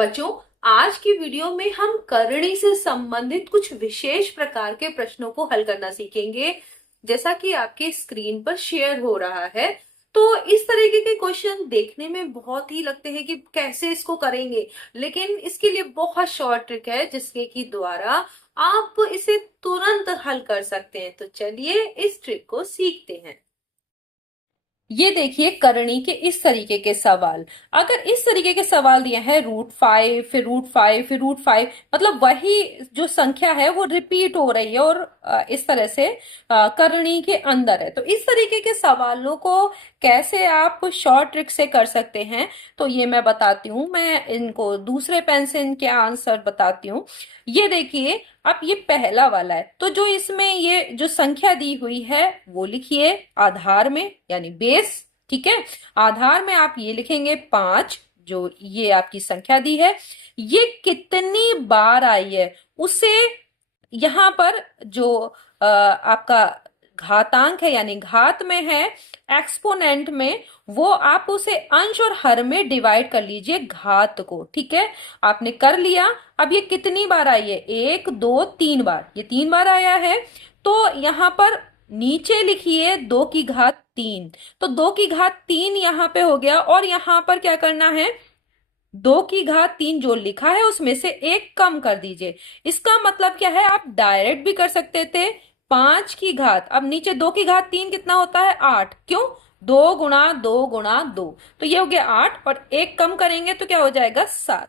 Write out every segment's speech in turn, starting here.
बच्चों, आज की वीडियो में हम करणी से संबंधित कुछ विशेष प्रकार के प्रश्नों को हल करना सीखेंगे। जैसा कि आपके स्क्रीन पर शेयर हो रहा है, तो इस तरीके के क्वेश्चन देखने में बहुत ही लगते हैं कि कैसे इसको करेंगे, लेकिन इसके लिए बहुत शॉर्ट ट्रिक है जिसके की द्वारा आप इसे तुरंत हल कर सकते हैं। तो चलिए इस ट्रिक को सीखते हैं। ये देखिए करणी के इस तरीके के सवाल। अगर इस तरीके के सवाल दिए हैं √5 फिर √5 फिर √5, मतलब वही जो संख्या है वो रिपीट हो रही है और इस तरह से करणी के अंदर है, तो इस तरीके के सवालों को कैसे आप शॉर्ट ट्रिक से कर सकते हैं, तो ये मैं बताती हूँ। मैं इनको दूसरे पेन से इनके आंसर बताती हूँ। ये देखिए, अब ये पहला वाला है, तो जो इसमें ये जो संख्या दी हुई है वो लिखिए आधार में, यानी बेस। ठीक है, आधार में आप ये लिखेंगे 5, जो ये आपकी संख्या दी है, ये कितनी बार आई है उसे यहां पर जो आपका घातांक है यानी घात में है, एक्सपोनेंट में, वो आप उसे अंश और हर में डिवाइड कर लीजिए घात को। ठीक है, आपने कर लिया। अब ये कितनी बार आई है, 1 2 3 बार, ये 3 बार आया है। तो यहां पर नीचे लिखिए 2 की घात 3, तो 2 की घात 3 यहां पे हो गया, और यहां पर क्या करना है, 2 की घात 3 जो लिखा है उसमें से एक कम कर दीजिए। इसका मतलब क्या है, आप डायरेक्ट भी कर सकते थे। 5 की घात, अब नीचे 2 की घात 3 कितना होता है, 8। क्यों, 2 गुणा 2 गुणा 2, तो ये हो गया 8, और एक कम करेंगे तो क्या हो जाएगा, 7।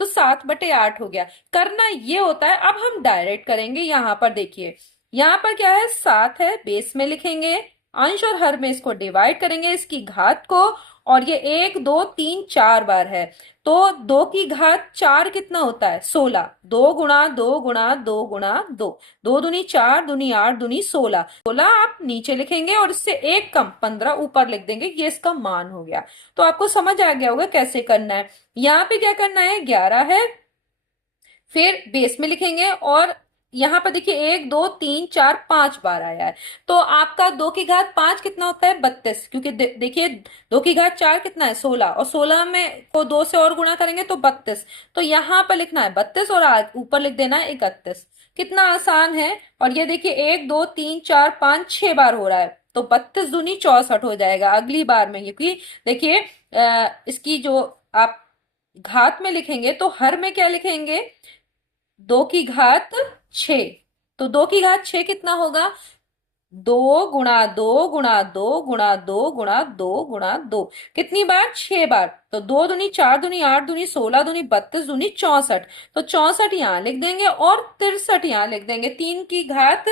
तो 7/8 हो गया। करना ये होता है। अब हम डायरेक्ट करेंगे। यहां पर देखिए, यहां पर क्या है, 7 है, बेस में लिखेंगे, अंश और हर में इसको डिवाइड करेंगे इसकी घात को, और ये 1 2 3 4 बार है, तो 2 की घात 4 कितना होता है, 16। 2 गुणा 2 गुणा 2 गुणा 2, 2 दूनी 4, दूनी 8, दूनी 16। 16 आप नीचे लिखेंगे और इससे एक कम 15 ऊपर लिख देंगे, ये इसका मान हो गया। तो आपको समझ आ गया होगा कैसे करना है। यहाँ पे क्या करना है, 11 है, फिर बेस में लिखेंगे, और यहां पर देखिए 1 2 3 4 5 बार आया है, तो आपका 2 की घात 5 कितना होता है, 32। क्योंकि देखिए 2 की घात 4 कितना है, 16, और 16 में को 2 से और गुणा करेंगे तो 32। तो यहां पर लिखना है 32 और ऊपर लिख देना है 31। कितना आसान है। और ये देखिए 1 2 3 4 5 6 बार हो रहा है, तो 32 दूनी 64 हो जाएगा अगली बार में। क्योंकि देखिए इसकी जो आप घात में लिखेंगे तो हर में क्या लिखेंगे, 2 की घात 6, तो 2 की घात 6 कितना होगा, 2 गुणा 2 गुणा 2 गुणा 2 गुणा 2 गुणा 2। कितनी बार, 6 बार। तो 2 दूनी 4 दूनी 8 दूनी 16 दूनी 32 दूनी 64, तो 64 यहां लिख देंगे और 63 यहां लिख देंगे। 3 की घात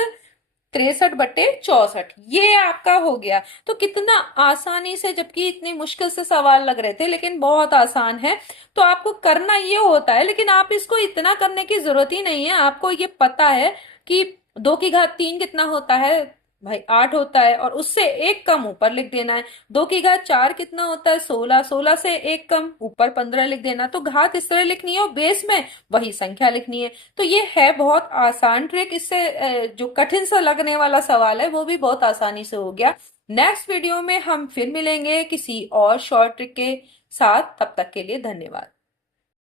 63/64, ये आपका हो गया। तो कितना आसानी से, जबकि इतनी मुश्किल से सवाल लग रहे थे लेकिन बहुत आसान है। तो आपको करना ये होता है, लेकिन आप इसको इतना करने की जरूरत ही नहीं है। आपको ये पता है कि 2 की घात 3 कितना होता है भाई, 8 होता है, और उससे एक कम ऊपर लिख देना है। 2 की घात 4 कितना होता है, 16, 16 से एक कम ऊपर 15 लिख देना। तो घात इस तरह लिखनी है और बेस में वही संख्या लिखनी है। तो ये है बहुत आसान ट्रिक। इससे जो कठिन सा लगने वाला सवाल है वो भी बहुत आसानी से हो गया। नेक्स्ट वीडियो में हम फिर मिलेंगे किसी और शॉर्ट ट्रिक के साथ। तब तक के लिए धन्यवाद।